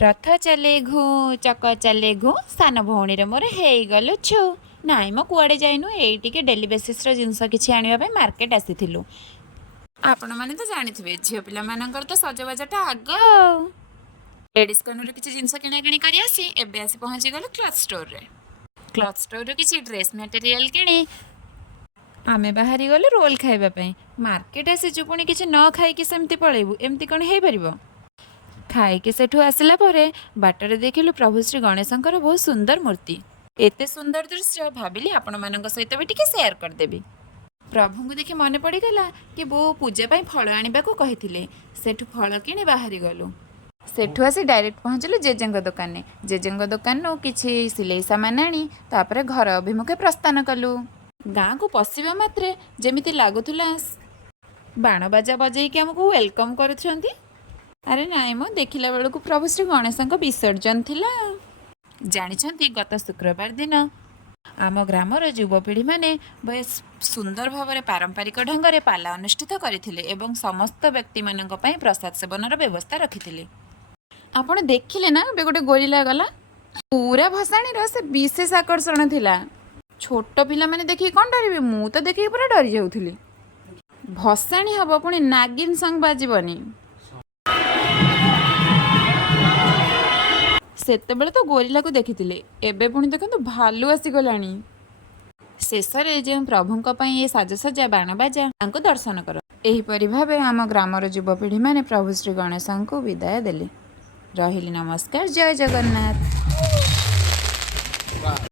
रथ चले घू चक चले घू सान भौणी मोर हेगलु छु नाई मो कुआडे जाइनु एइटिके डेली बेसिस जिनस किछि आनिबा पे मार्केट आसीथिलु। आपण माने तो जानिथिबे झियो पिला मानकर तो सजबाजटा आग लेडीज कॉर्नर किछि जिनस किणा किणी करि आसी एबे आसी पहुंची गलो क्लॉथ स्टोर रे। क्लॉथ स्टोर रे किछि ड्रेस मटेरियल किणी आमे बाहरी गलो रोल खाइबा पे मार्केट आसी पुणी किछि न खाइकी सेमती पळेबु एमती कोन हेइ परिबो। खाइके सेठू आसला परे बाटरे देखिलु प्रभु श्री गणेशंकर बहुत सुंदर मूर्ति। एते सुंदर दृश्य भाविली आपण मानक सहित भी टिके शेयर करदेबी। प्रभु को देखि मन पड़गला कि बो पूजा पाई फल आनिबा को कहिथिले। सेठू फल किणी बाहरी गलु। सेठू आसी डायरेक्ट पहुँचलु जेजेंग दुकान ने। जेजेंग दुकान नु किछि सिलाई सामान आनी तापरे घर अभिमुखे प्रस्थान कलु। गाँ को पशिबा मात्रे जेमिति लागुथुला बाण बाजा बजेइके हमकु वेलकम करुछंती। अरे नाई मो देखिला बेलू प्रभु श्री गणेश विसर्जन थिला। जानिछंती गत शुक्रवार दिन आम ग्रामर युवपीढ़ी माने बेस सुंदर भाव पारंपरिक ढंग से पाला अनुष्ठित करथिले एवं समस्त व्यक्ति मानक पई प्रसाद सेवनर व्यवस्था रखिथिले। आपण देखिले ना बे गोटे गोरिला गला पूरा भसाणी से विशेष आकर्षण थिला। छोट पिला माने देखि कोन डरिबे मु तो देखि पूरा डरी जाउथिली। भसाणी हबो पुणी नागिन संग बाजिबनी। सेतेबेले तो गोरिला को देखिथिले एबे पुणी देखंतु भालू आसीगलाणी। शेषरे जे प्रभुंक पई ए साजसज्जा बाण बाजा तांको दर्शन कर। एहीपरि भावे आम ग्रामर युवपीढ़ी माने प्रभु श्री गणेशंको विदाय देले। रहिली नमस्कार। जय जगन्नाथ।